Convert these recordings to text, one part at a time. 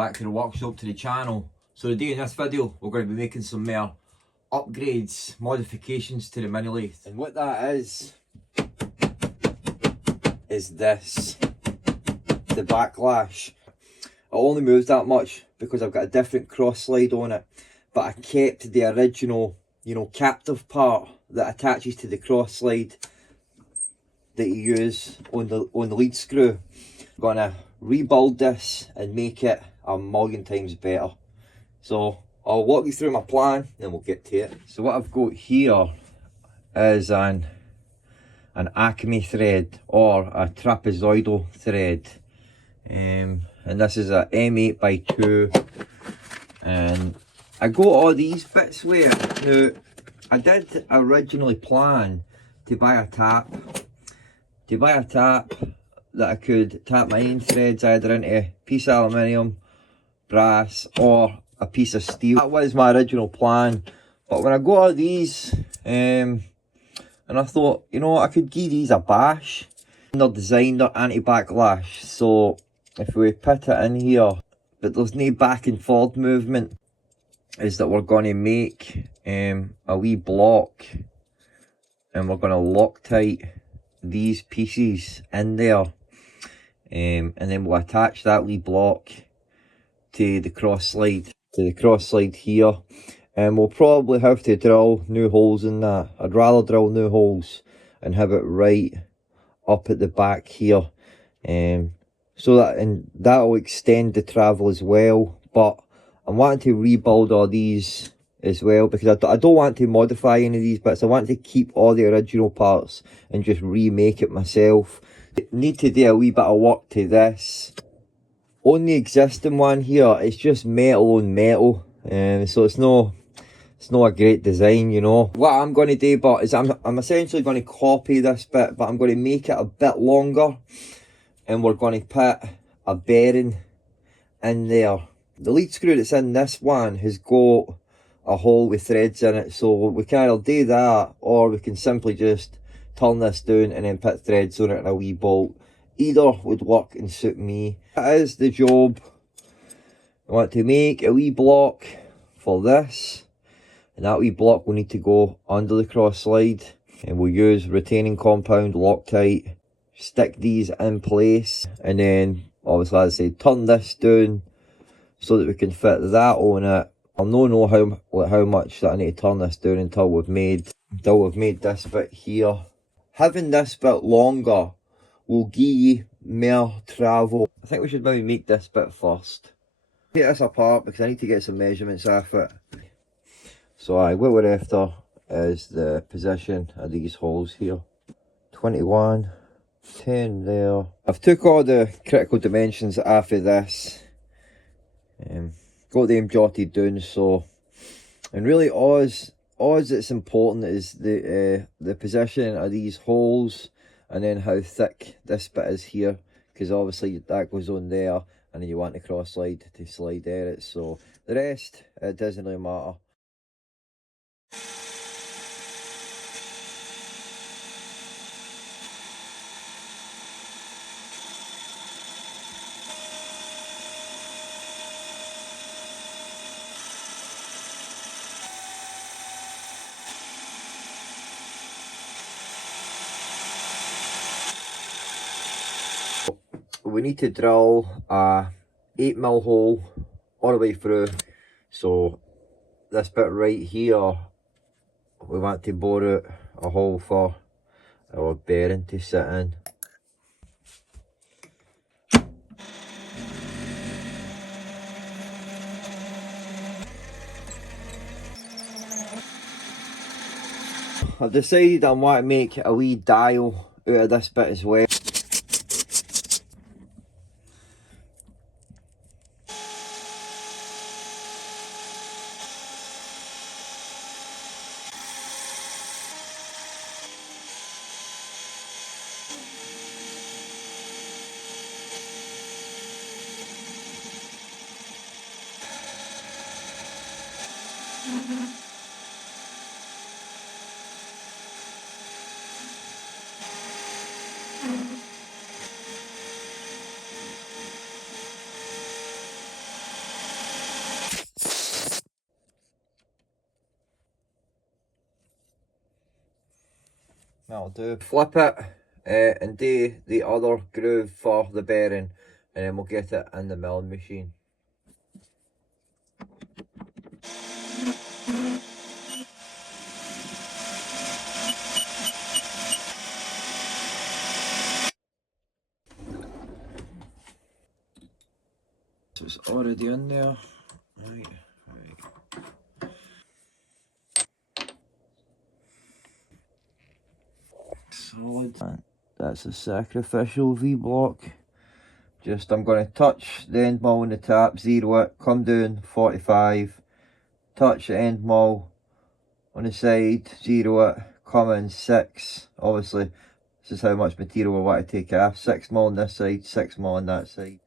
back to the workshop, to the channel. So today in this video we're going to be making some more upgrades, modifications to the mini lathe. And what that is this, the backlash. I only moved that much because I've got a different cross slide on it, but I kept the original, you know, captive part that attaches to the cross slide that you use on the lead screw. I'm gonna rebuild this and make it a million times better. So I'll walk you through my plan and we'll get to it. So what I've got here is an Acme thread, or a trapezoidal thread, and this is a M8 by 2, and I got all these bits where, now I did originally plan to buy a tap that I could tap my end threads either into a piece of aluminium, brass, or a piece of steel. That was my original plan, but when I got all these, and I thought, you know, I could give these a bash. They're designed, they're anti-backlash, so if we put it in here, but there's no back and forth movement, is that we're going to make a wee block, and we're going to Loctite these pieces in there, and then we'll attach that wee block to the cross slide, here, and we'll probably have to drill new holes in that. I'd rather drill new holes and have it right up at the back here, so that will extend the travel as well. But I'm wanting to rebuild all these as well, because I don't want to modify any of these bits. I want to keep all the original parts and just remake it myself. I need to do a wee bit of work to this. On the existing one here, it's just metal on metal, so it's not a great design, you know. What I'm going to do, but is I'm essentially going to copy this bit, but I'm going to make it a bit longer, and we're going to put a bearing in there. The lead screw that's in this one has got a hole with threads in it, so we can either do that, or we can simply just turn this down and then put threads on it and a wee bolt. Either would work and suit me. That is the job. I want to make a wee block for this, and that wee block will need to go under the cross slide, and we'll use retaining compound, Loctite, stick these in place, and then obviously, as I say, turn this down so that we can fit that on it. I'll know how much that I need to turn this down until we've made this bit here. Having this bit longer will give you more travel. I think we should maybe make this bit first. Take this apart because I need to get some measurements off it. So what we're after is the position of these holes here. 21, 10 there. I've took all the critical dimensions off of this. Got them jotted down, so, and really all that's important is the position of these holes, and then how thick this bit is here, because obviously that goes on there, and then you want the cross slide to slide there it. So the rest, it doesn't really matter. We need to drill a 8mm hole all the way through. So this bit right here, we want to bore out a hole for our bearing to sit in. I've decided I want to make a wee dial out of this bit as well. That'll do. Flip it and do the other groove for the bearing, and then we'll get it in the milling machine. So it's already in there. Right. Solid. That's a sacrificial V-block. Just, I'm going to touch the end mill on the tap, zero it, come down 45, touch the end mill on the side, zero it, come in 6. Obviously, this is how much material we want to take off. 6 mil on this side, 6 mil on that side.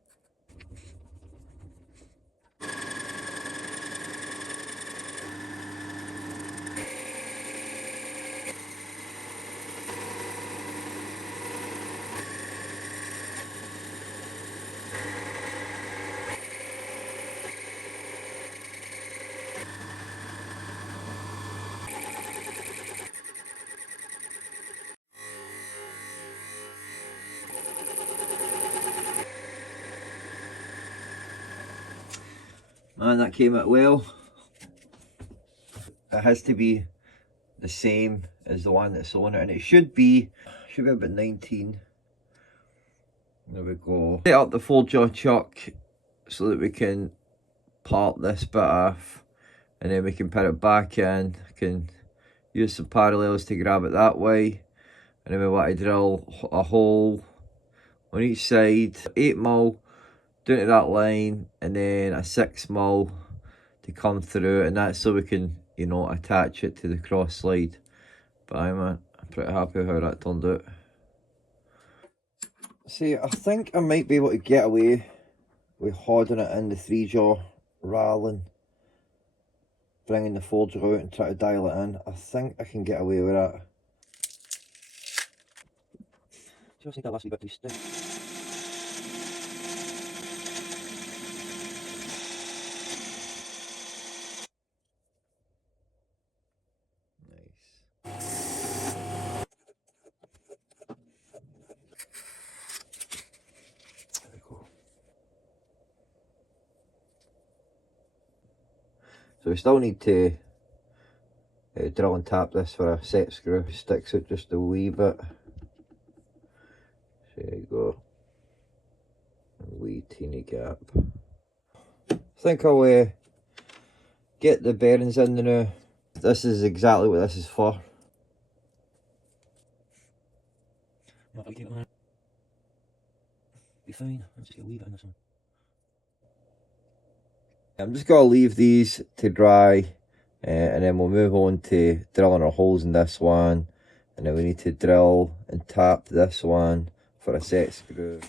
Man, that came out well. It has to be the same as the one that's on it, and it should be about 19. There we go. Set up the 4-jaw chuck so that we can part this bit off, and then we can put it back in. I can use some parallels to grab it that way, and then we want to drill a hole on each side, 8 mil down to that line, and then a 6 mil to come through, and that's so we can, you know, attach it to the cross slide. But I'm pretty happy with how that turned out. See, I think I might be able to get away with holding it in the 3-jaw rather than bringing the 4-jaw out and try to dial it in. I think I can get away with that. Just need that last wee bit to stick. So we still need to drill and tap this for a set screw. Sticks out just a wee bit. There you go. A wee teeny gap. I think I'll get the bearings in now. This is exactly what this is for. Be fine. Let's just get a wee bit in this one. I'm just going to leave these to dry, and then we'll move on to drilling our holes in this one, and then we need to drill and tap this one for a set screw.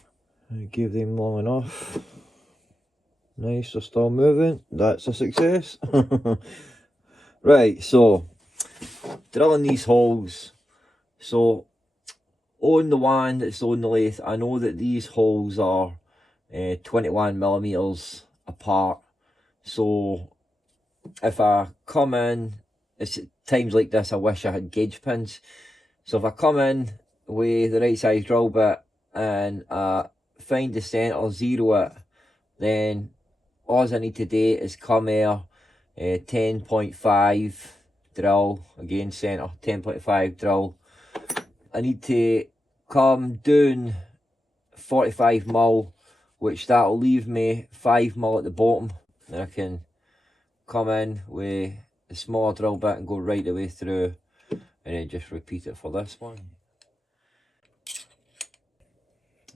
I give them long enough. Nice, they're still moving. That's a success. Right, so drilling these holes. So on the one that's on the lathe, I know that these holes are 21mm apart. So if I come in, it's times like this I wish I had gauge pins. So if I come in with the right size drill bit and find the centre, zero it, then all I need to do is come here, 10.5 drill, again centre, 10.5 drill. I need to come down 45mm, which that'll leave me 5mm at the bottom. Then I can come in with the smaller drill bit and go right the way through, and then just repeat it for this one.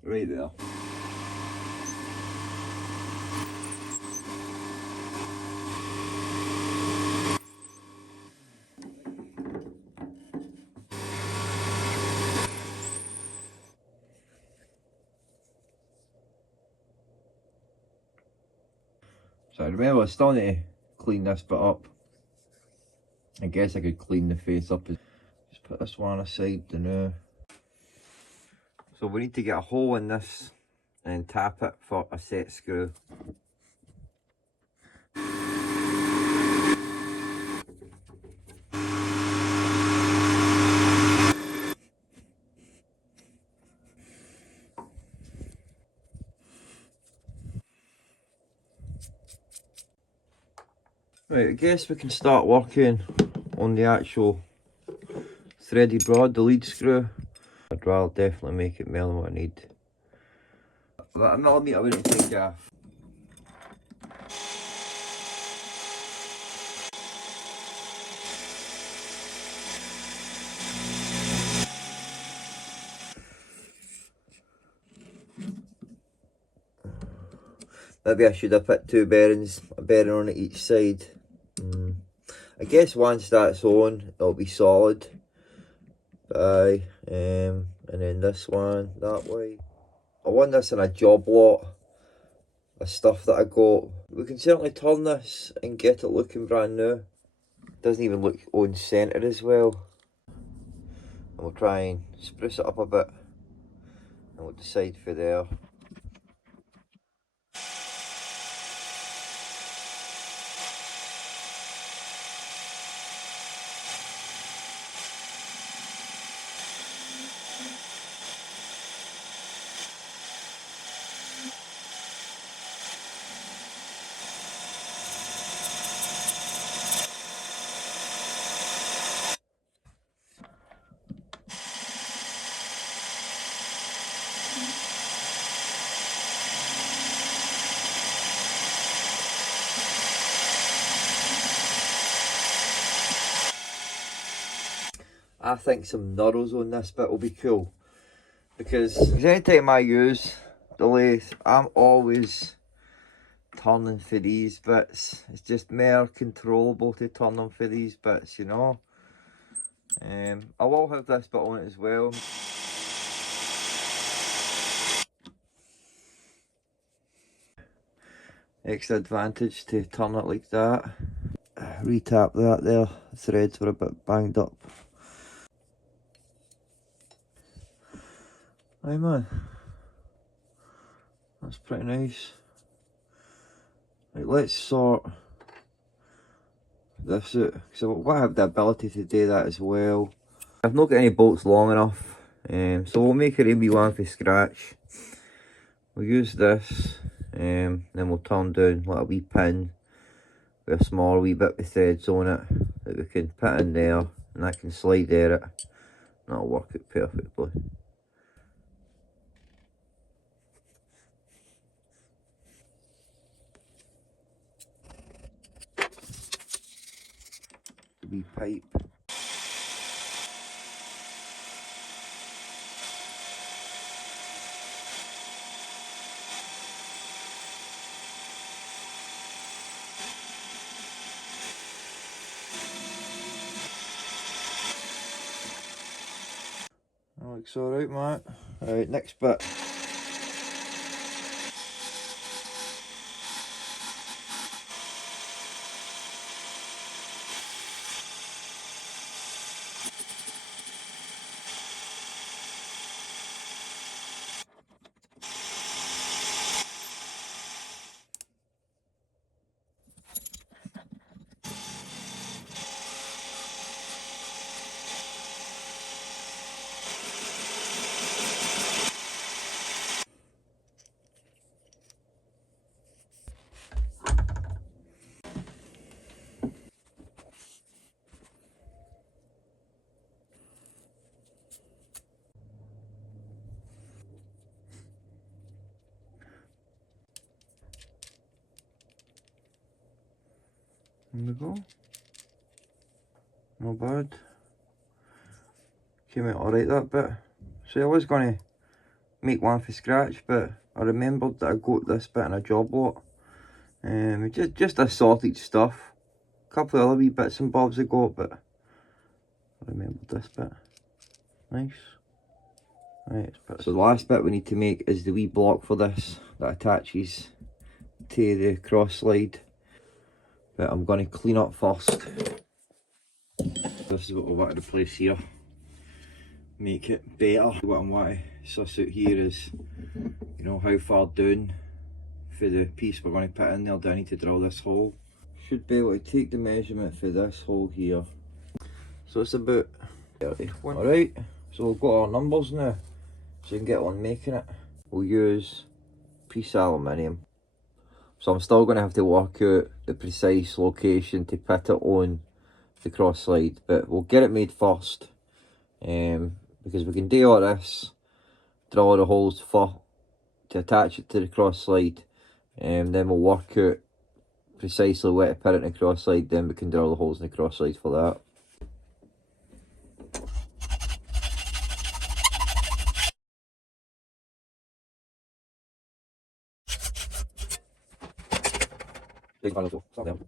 Right there. So remember, I still need to clean this bit up. I guess I could clean the face up. Just put this one aside now. So we need to get a hole in this and tap it for a set screw. Right, I guess we can start working on the actual threaded rod, the lead screw. I'd rather definitely make it more than what I need. About a millimetre wouldn't take off. Maybe I should have put two bearings, a bearing on each side. I guess once that's on, it'll be solid. Aye, and then this one that way. I want this in a job lot of stuff that I got. We can certainly turn this and get it looking brand new. Doesn't even look on centre as well. And we'll try and spruce it up a bit, and we'll decide for there. I think some knurls on this bit will be cool, because anytime I use the lathe, I'm always turning for these bits. It's just more controllable to turn them for these bits, you know. I will have this bit on it as well. Extra advantage to turn it like that. Retap that there, the threads were a bit banged up. Aye man, that's pretty nice. Right, let's sort this out, because I want to have the ability to do that as well. I've not got any bolts long enough, so we'll make an AB1 from scratch. We'll use this, then we'll turn down like a wee pin with a small wee bit of threads on it that we can put in there, and I can slide there it, and that'll work out perfectly. Wee pipe. That looks alright, Matt. Alright, next bit. There we go. Not bad. Came out alright that bit. So I was going to make one from scratch, but I remembered that I got this bit in a job lot. Just assorted stuff. A couple of other wee bits and bobs I got, but I remembered this bit. Nice. Right, so the last bit we need to make is the wee block for this that attaches to the cross slide. But I'm going to clean up first. This is what I want to replace here. Make it better. What I want to suss out here is, you know, how far down for the piece we're going to put in there do I need to drill this hole. Should be able to take the measurement for this hole here. So it's about 30. Alright, so we've got our numbers now, so we can get on making it. We'll use piece of aluminium. So I'm still going to have to work out the precise location to put it on the cross slide, but we'll get it made first, because we can do all this, drill all the holes to attach it to the cross slide, and then we'll work out precisely where to put it in the cross slide, then we can drill the holes in the cross slide for that. Big one, little, stop them.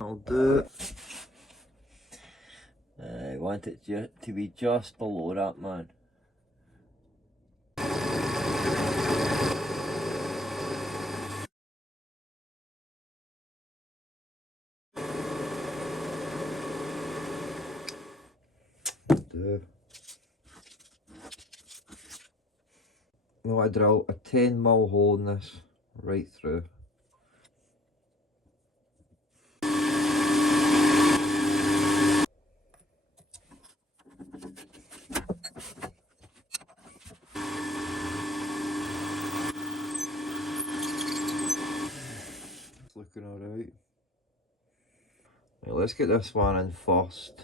I'll do it. I want it to be just below that, man. I want to drill a 10mm hole in this right through. It's looking alright. Right, let's get this one in first.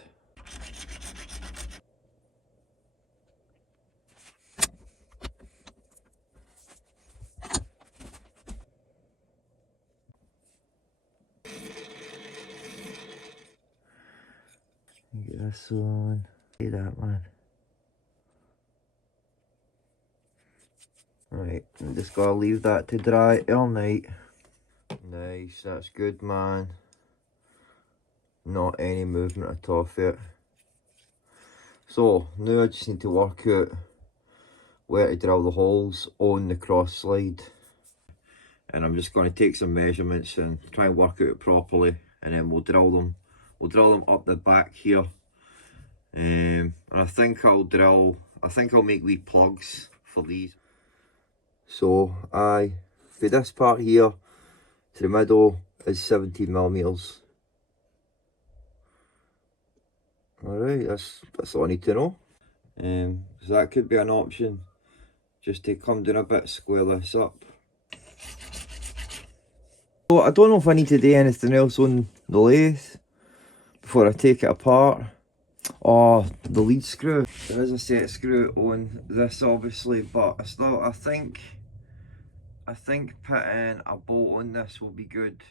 Get this one. See that, man. Right, I'm just gotta leave that to dry all night. Nice, that's good, man. Not any movement at all for it. So now I just need to work out where to drill the holes on the cross slide, and I'm just going to take some measurements and try and work it out properly, and then we'll drill them up the back here. And I think I'll make wee plugs for these. So for this part here to the middle is 17mm. Alright, that's all I need to know. So that could be an option, just to come down a bit, square this up. So I don't know if I need to do anything else on the lathe before I take it apart. Oh, the lead screw. There is a set screw on this obviously, but I think putting a bolt on this will be good.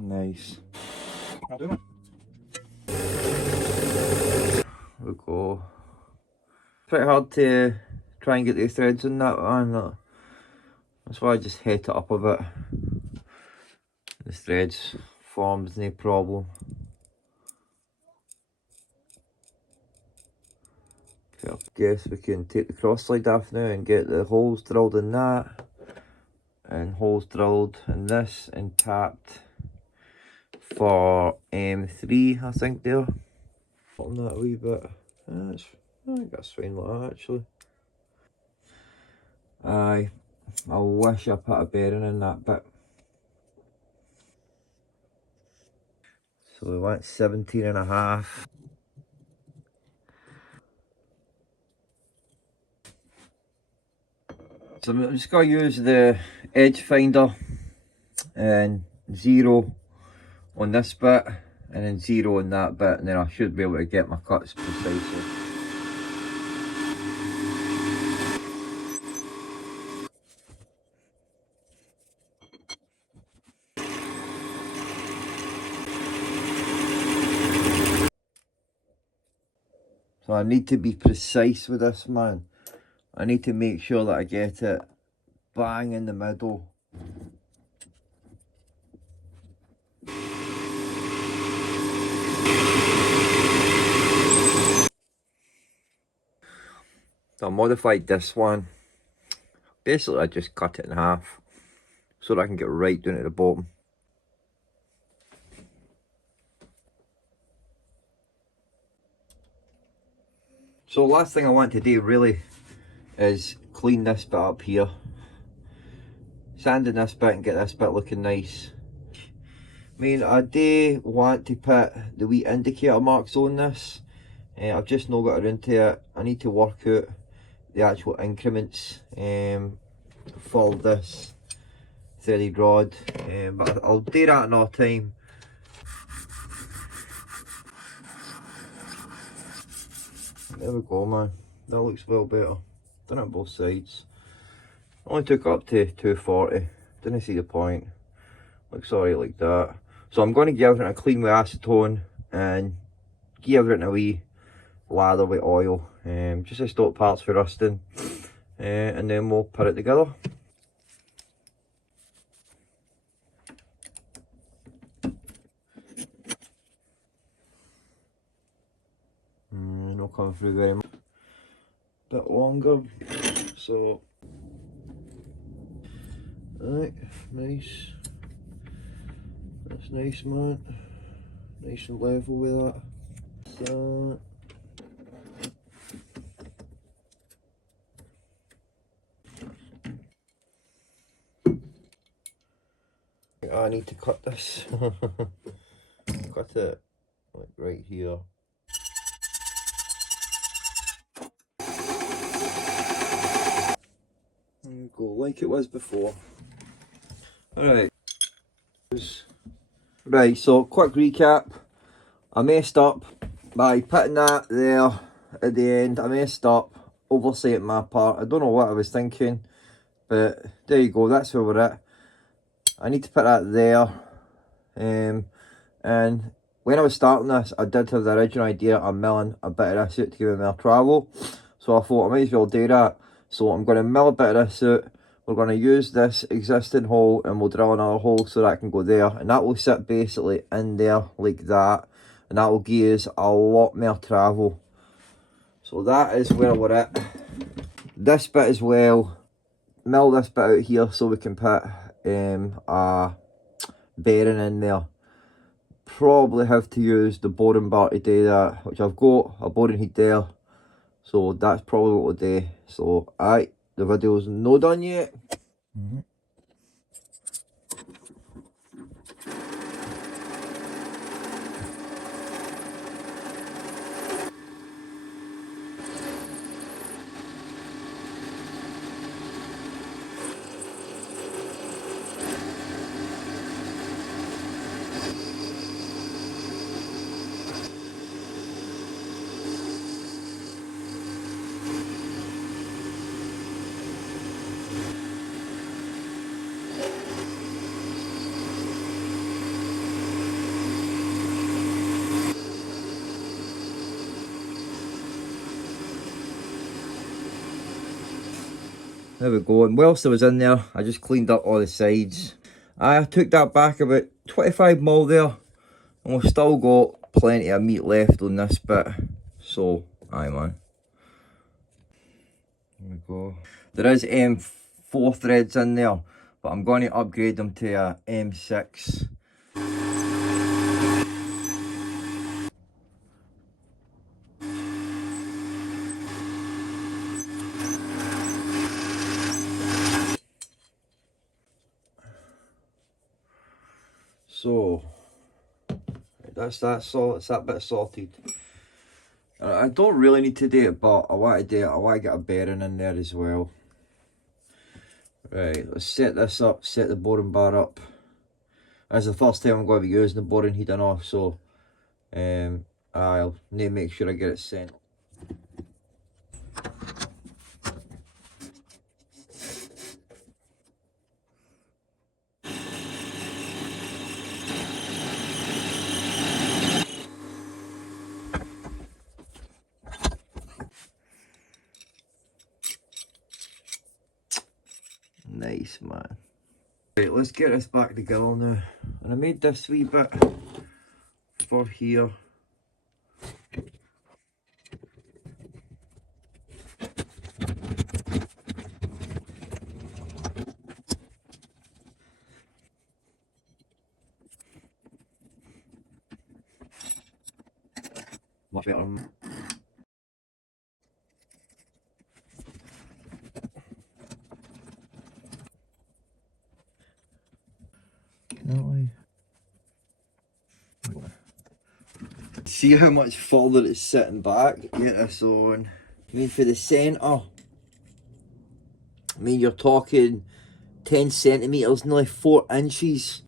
Nice. There we go. Pretty hard to try and get the threads on that one. That's why I just het it up a bit. The threads formed, no problem. Okay, I guess we can take the cross slide off now and get the holes drilled in that, and holes drilled in this and tapped for M3, I think there. On that a wee bit. I think that's fine like that actually. I wish I put a bearing in that bit. So we went 17.5. So I'm just going to use the edge finder and 0 on this bit and then 0 on that bit, and then I should be able to get my cuts precisely. So I need to be precise with this, man. I need to make sure that I get it bang in the middle So I modified this one. Basically I just cut it in half so that I can get right down to the bottom. So last thing I want to do really is clean this bit up here. Sanding this bit and get this bit looking nice. I mean, I do want to put the wee indicator marks on this. I've just not got around to it. I need to work out the actual increments for this threaded rod, but I'll do that another time. There we go, man. That looks well better. Done it on both sides. Only took it up to 240. Didn't see the point. Looks alright like that. So I'm going to give everything a clean with acetone and give everything a wee lather with oil, just to stop parts for rusting, and then we'll put it together. Not coming through very much. Bit longer, so right, nice. That's nice, man. Nice and level with that. So I need to cut this. Cut it like right here. There you go, like it was before. Alright. Right, so quick recap. I messed up by putting that there at the end. I messed up, oversight my part. I don't know what I was thinking, but there you go, that's where we're at. I need to put that there. And when I was starting this, I did have the original idea of milling a bit of this out to give it more travel. So I thought I might as well do that. So I'm going to mill a bit of this out. We're going to use this existing hole and we'll drill another hole so that can go there. And that will sit basically in there like that. And that will give us a lot more travel. So that is where we're at. This bit as well. Mill this bit out here so we can put a bearing in there. Probably have to use the boring bar to do that, which I've got a boring heat there. So that's probably what we'll do. So aye, the video's not done yet. There we go, and whilst I was in there, I just cleaned up all the sides. I took that back about 25mm there, and we've still got plenty of meat left on this bit. So, aye man. There we go. There is M4 threads in there, but I'm going to upgrade them to a M6. So that's that bit sorted. I don't really need to do it, but I want to do it. I want to get a bearing in there as well. Right, let's set this up, set the boring bar up. This is the first time I'm going to be using the boring heat and off, so I'll need to make sure I get it sent. Nice, man. Right, let's get this back together now. And I made this wee bit for here. Much better. See how much further it's sitting back? Get this on. I mean, for the centre, I mean, you're talking 10 centimetres, nearly 4 inches.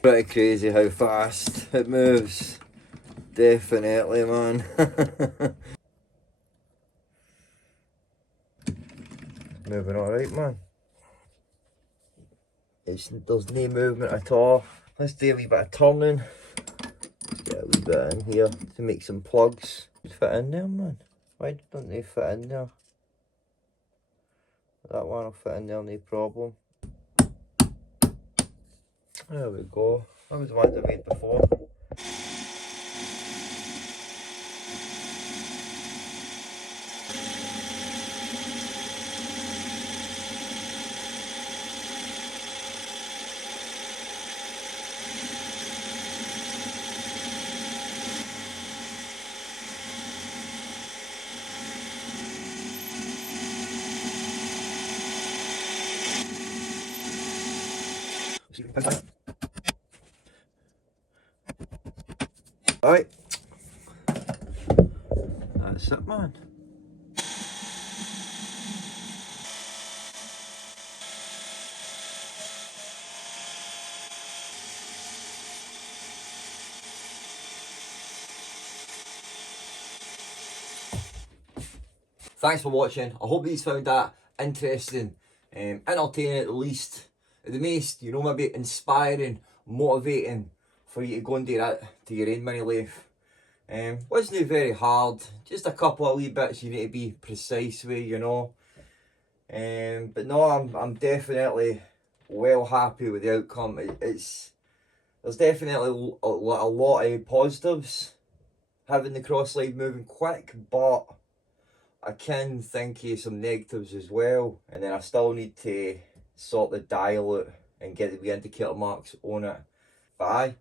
Pretty crazy how fast it moves. Definitely, man. Moving alright, man. There's no movement at all. Let's do a wee bit of turning. Let's get a wee bit in here to make some plugs. Fit in there, man. Why don't they fit in there? That one will fit in there, no problem. There we go. I was wanting to wait before. Alright. That's it, man. Thanks for watching. I hope you found that interesting, entertaining at the least. At the most, you know, maybe inspiring, motivating for you to go and do that to your own mini lathe. Wasn't very hard, just a couple of wee bits you need to be precise with, you know. But no, I'm definitely well happy with the outcome. There's definitely a lot of positives having the cross lathe moving quick, but I can think of some negatives as well, and then I still need to sort the dial out and get the wee indicator marks on it. But aye,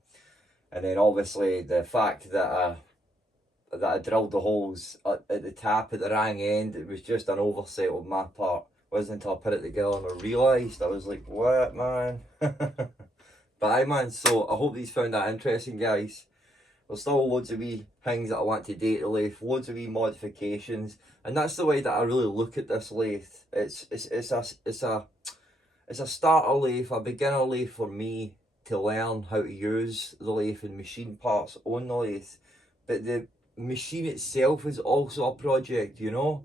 and then obviously the fact that I drilled the holes at the tap at the rang end, it was just an oversight on my part. It wasn't until I put it together and I realised, I was like, what, man? But aye, man, so I hope these found that interesting, guys. There's still loads of wee things that I want to do to the lathe, loads of wee modifications, and that's the way that I really look at this lathe. It's a starter lathe, a beginner lathe for me to learn how to use the lathe and machine parts on the lathe. But the machine itself is also a project, you know.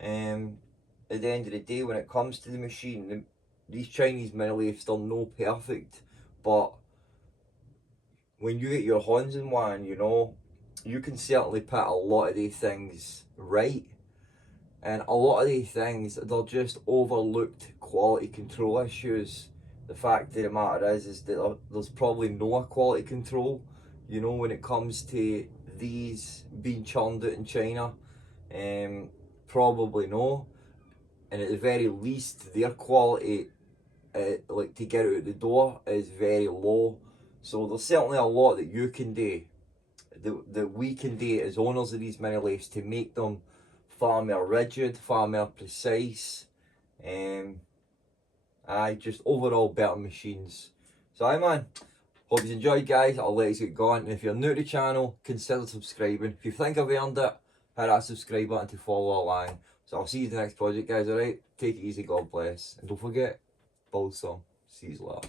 At the end of the day, when it comes to the machine, these Chinese mini lathes, they're no perfect, but when you get your hands in one, you know, you can certainly put a lot of these things right. And a lot of these things, they're just overlooked quality control issues. The fact of the matter is that there's probably no quality control, you know, when it comes to these being churned out in China. Probably no. And at the very least, their quality, like to get out the door, is very low. So there's certainly a lot that you can do, that we can do as owners of these mini lathes to make them far more rigid, far more precise, just overall better machines. So aye, man, hope you enjoyed, guys. I'll let you get going, and if you're new to the channel, consider subscribing. If you think I've earned it, hit that subscribe button to follow along. So I'll see you in the next project, guys. Alright, take it easy, God bless, and don't forget, build some. See you later.